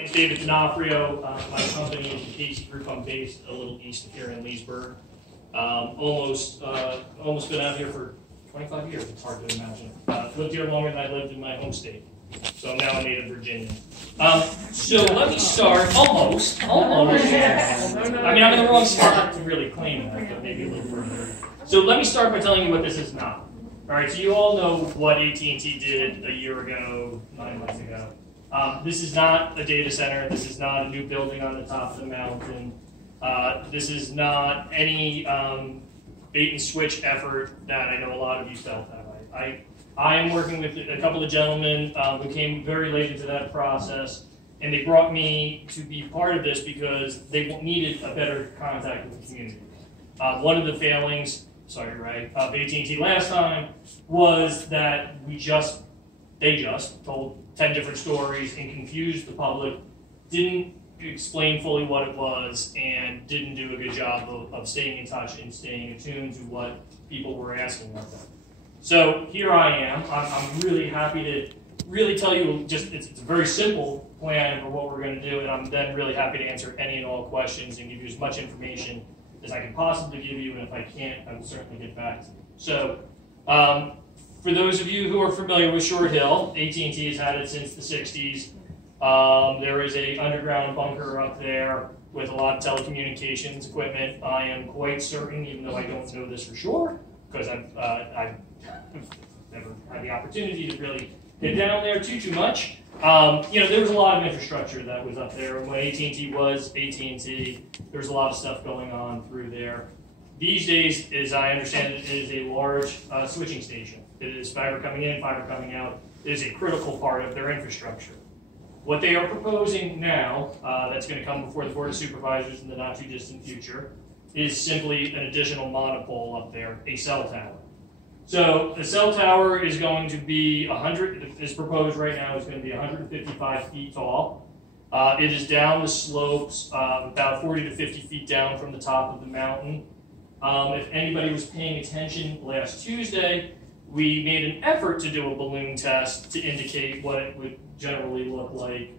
It's David D'Onofrio. My company is the Casey Group. I'm based a little east of here in Leesburg. Almost been out here for 25 years. It's hard to imagine. Lived here longer than I lived in my home state. So I'm now a native Virginian. So let me start. Almost. I mean, I'm in the wrong spot to really claim that, but maybe a little further. So let me start by telling you what this is not. All right. So you all know what AT&T did a year ago, 9 months ago. This is not a data center. This is not a new building on the top of the mountain. This is not any bait and switch effort that I know a lot of you felt that way. I am working with a couple of gentlemen who came very late into that process, and they brought me to be part of this because they needed a better contact with the community. One of the failings, sorry, Ray, of AT&T last time was that they just told 10 different stories and confused the public, didn't explain fully what it was, and didn't do a good job of staying in touch and staying attuned to what people were asking of them. So here I am. I'm really happy to really tell you it's a very simple plan for what we're going to do, and I'm then really happy to answer any and all questions and give you as much information as I can possibly give you, and if I can't, I will certainly get back to you. So for those of you who are familiar with Short Hill, AT&T has had it since the 60s. There is an underground bunker up there with a lot of telecommunications equipment. I am quite certain, even though I don't know this for sure, because I've never had the opportunity to really get down there too much. There was a lot of infrastructure that was up there. When AT&T was AT&T, there was a lot of stuff going on through there. These days, as I understand it, is a large switching station. It is fiber coming in, fiber coming out. It is a critical part of their infrastructure. What they are proposing now, that's going to come before the Board of Supervisors in the not too distant future, is simply an additional monopole up there, a cell tower. So the cell tower is going to be is proposed right now, is going to be 155 feet tall. It is down the slopes, about 40 to 50 feet down from the top of the mountain. If anybody was paying attention last Tuesday, we made an effort to do a balloon test to indicate what it would generally look like.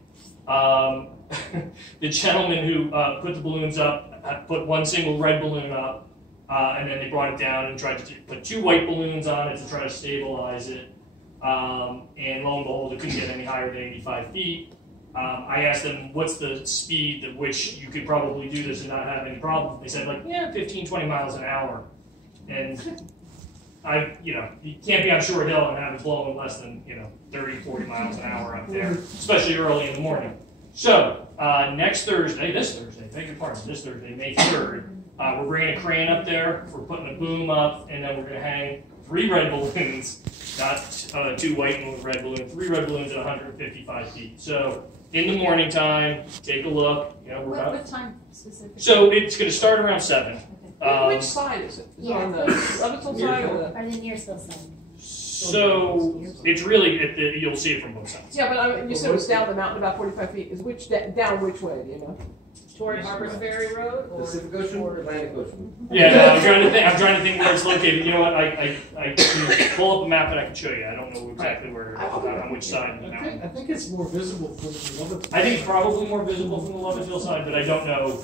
The gentleman who put the balloons up put one single red balloon up, and then they brought it down and tried to put 2 white balloons on it to try to stabilize it. And lo and behold, it couldn't get any higher than 85 feet. I asked them, what's the speed at which you could probably do this and not have any problems? They said, 15, 20 miles an hour. And you can't be on Short Hill and have it blowing less than, 30, 40 miles an hour up there, especially early in the morning. So, this Thursday, beg your pardon, this Thursday, May 3rd, we're bringing a crane up there, we're putting a boom up, and then we're going to hang 3 red balloons, not 2 white and red balloons, 3 red balloons at 155 feet. So, in the morning time, take a look. What time specifically? So, it's going to start around 7. Which side is it? Is it on the Leavenworth side or the? Or the Nearsville side? So it's really you'll see it from both sides. Yeah, but you said it's down the mountain about 45 feet. Is down which way? Do you know? Toward Harper's Ferry Road, or Pacific Ocean or Atlantic Ocean? Yeah, no, I'm trying to think where it's located. You know what? I can pull up a map and I can show you. I don't know exactly where on which side of the mountain. I think it's more visible from the Lovettville. I think it's probably more visible from the Lovettville side, but I don't know.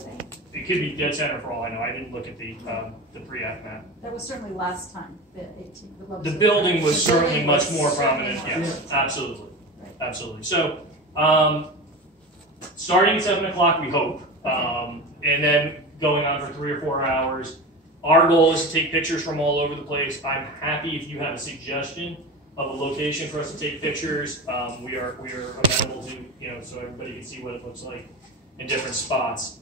It could be dead center for all I know. I didn't look at the pre-app map. That was certainly last time. The building was certainly much more prominent. Yes, absolutely, absolutely. So, starting at 7 o'clock, we hope, and then going on for 3 or 4 hours. Our goal is to take pictures from all over the place. I'm happy if you have a suggestion of a location for us to take pictures. We are amenable to so everybody can see what it looks like in different spots.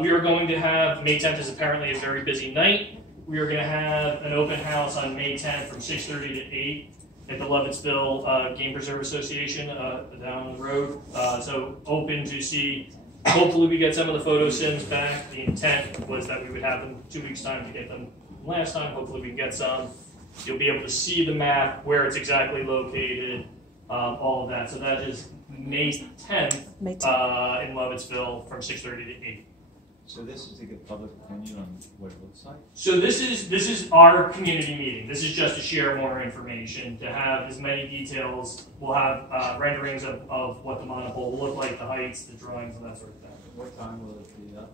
We are going to have, May 10th is apparently a very busy night. We are going to have an open house on May 10th from 6:30 to 8 at the Lovettsville Game Preserve Association down the road. So open to see, hopefully we get some of the photo sims back. The intent was that we would have them 2 weeks' time to get them last time. Hopefully we can get some. You'll be able to see the map, where it's exactly located, all of that. So that is May 10th in Lovettsville from 6:30 to 8. So this is to get public opinion on what it looks like? So this is our community meeting. This is just to share more information, to have as many details. We'll have renderings of what the monopole will look like, the heights, the drawings, and that sort of thing. What time will it be up?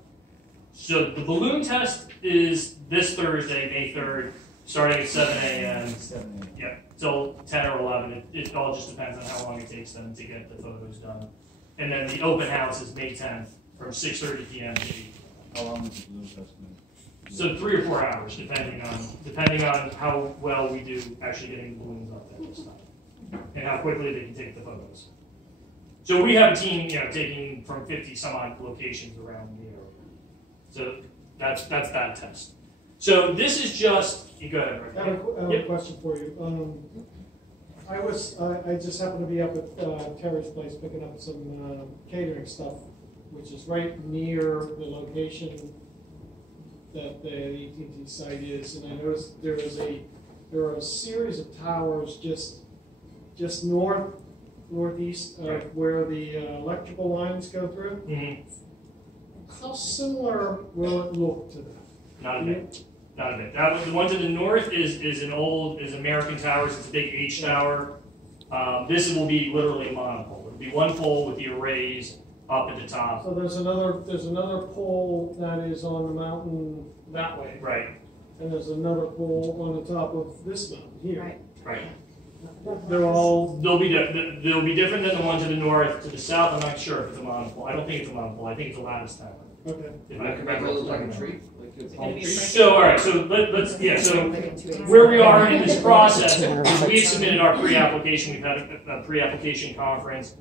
So the balloon test is this Thursday, May 3rd, starting at 7 a.m. 7 a.m. Yeah, till 10 or 11. It all just depends on how long it takes them to get the photos done. And then the open house is May 10th from 6:30 p.m. to 8. How long is the balloon test going? So 3 or 4 hours, depending on how well we do actually getting the balloons up there this time, and how quickly they can take the photos. So we have a team, taking from 50 some odd locations around the area. So that's that test. So this is just, you go ahead, Rick. I have a question for you. I just happened to be up at Terry's place picking up some catering stuff, which is right near the location that the AT&T site is, and I noticed there are a series of towers just northeast of where the electrical lines go through. Mm-hmm. How similar will it look to that? Not a bit. Not a bit. The one to the north is American Towers. It's a big H tower. This will be literally a monopole. It'll be one pole with the arrays up at the top. So there's another pole that is on the mountain that way. Right. And there's another pole on the top of this mountain here. Right. Right. They'll They'll be different than the one to the north. To the south, I'm not sure if it's a monopole. I don't think it's a monopole. I think it's a lattice tower. Okay. If It I can might remember. look like a tree, like a palm tree. So, all right. So So where we are in this process, is we've submitted our pre-application. We've had a pre-application conference.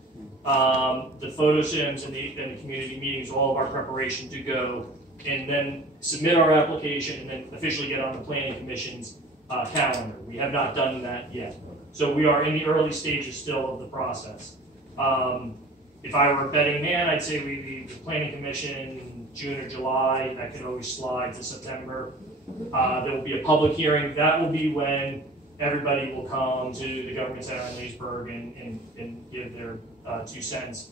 The photo sims and the community meetings, all of our preparation to go, and then submit our application, and then officially get on the planning commission's calendar. We have not done that yet. So we are in the early stages still of the process. If I were a betting man, I'd say the planning commission in June or July. That could always slide to September. There will be a public hearing. That will be when everybody will come to the government center in Leesburg and give their 2 cents.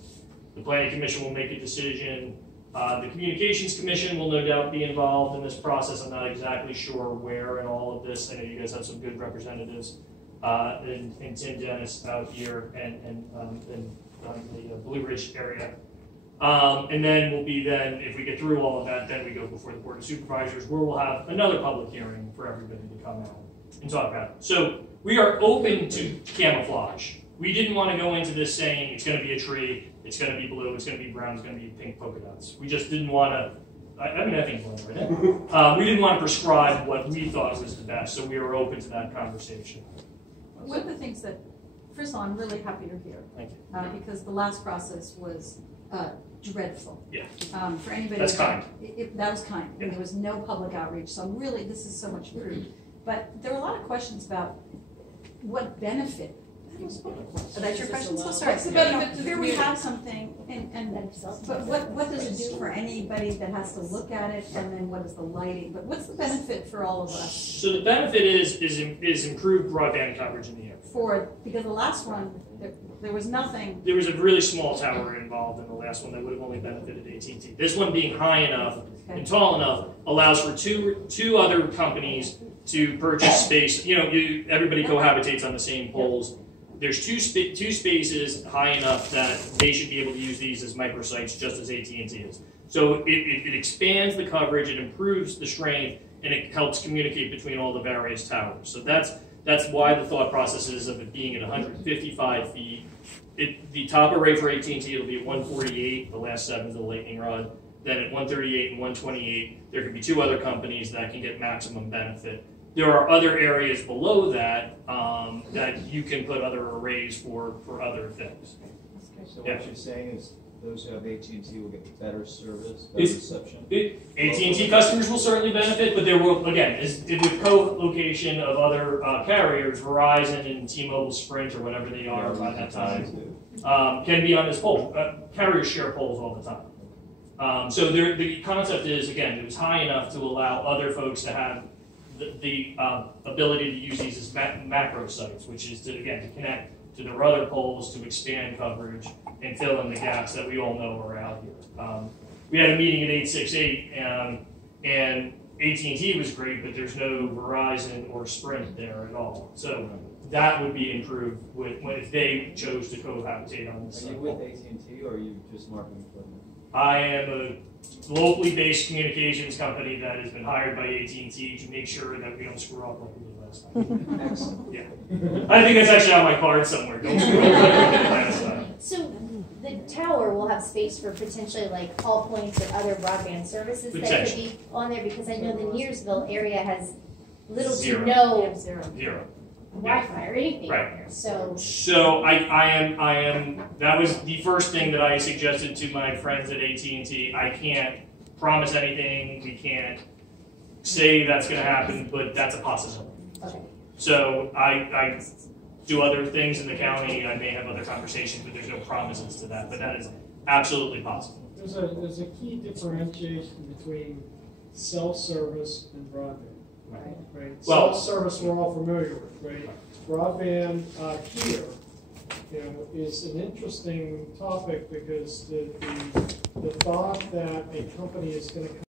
The planning commission will make a decision. The communications commission will no doubt be involved in this process. I'm not exactly sure where in all of this. I know you guys have some good representatives. And Tim Dennis out here and the Blue Ridge area. And then if we get through all of that, then we go before the Board of Supervisors, where we'll have another public hearing for everybody to come out and talk about it. So we are open to camouflage. We didn't want to go into this saying it's going to be a tree, it's going to be blue, it's going to be brown, it's going to be pink polka dots. We just didn't want to. I think blue, right? We didn't want to prescribe what we thought was the best, so we were open to that conversation. One of the things that, first of all, I'm really happy you're here. Thank you. Because the last process was dreadful. Yeah. For anybody. That's kind. That was kind. Yeah. And there was no public outreach, so really, this is so much improved. But there are a lot of questions about what benefit. Are that your question? So sorry. What's the benefit to the Here we community? have something, but what does it do for anybody that has to look at it, and then what is the lighting? But what's the benefit for all of us? So the benefit is improved broadband coverage in the area. Because the last one, there was nothing. There was a really small tower involved in the last one that would have only benefited AT&T. This one being high enough and tall enough allows for two other companies to purchase space. Everybody cohabitates on the same poles. There's two spaces high enough that they should be able to use these as microsites just as AT&T is. So it expands the coverage, it improves the strength, and it helps communicate between all the various towers. So that's why the thought process is of it being at 155 feet. The top array for AT&T will be at 148, the last 7 is the lightning rod. Then at 138 and 128, there could be 2 other companies that can get maximum benefit. There are other areas below that that you can put other arrays for other things. So Yeah. what you're saying is those who have AT&T will get better service, better reception? AT&T customers will certainly benefit, but there will, again, with co-location of other carriers, Verizon and T-Mobile, Sprint, or whatever they are by that time, can be on this pole. Carriers share poles all the time. So the concept is, again, it was high enough to allow other folks to have the ability to use these as macro sites, which is to connect to their other poles to expand coverage and fill in the gaps that we all know are out here. we had a meeting at 868, and AT&T was great, but there's no Verizon or Sprint there at all. So that would be improved if they chose to cohabitate on this Are you site. with AT&T or are you just marketing for them? I am a locally based communications company that has been hired by AT&T to make sure that we don't screw up like we did last time. Excellent. Yeah. I think that's actually on my card somewhere. Don't screw up like we did last time. So the tower will have space for potentially like call points or other broadband services that could be on there, because I know the Nearsville area has little Zero. to no Zero. Wi-Fi or anything Right. there. So So I am. That was the first thing that I suggested to my friends at AT&T. I can't promise anything. We can't say that's going to happen, but that's a possibility. okay. So I do other things in the county. I may have other conversations, but there's no promises to that. But that is absolutely possible. There's a key differentiation between cell service and broadband. Right. Well- Cell service we're all familiar with, right? Broadband here, is an interesting topic because the thought that a company is going to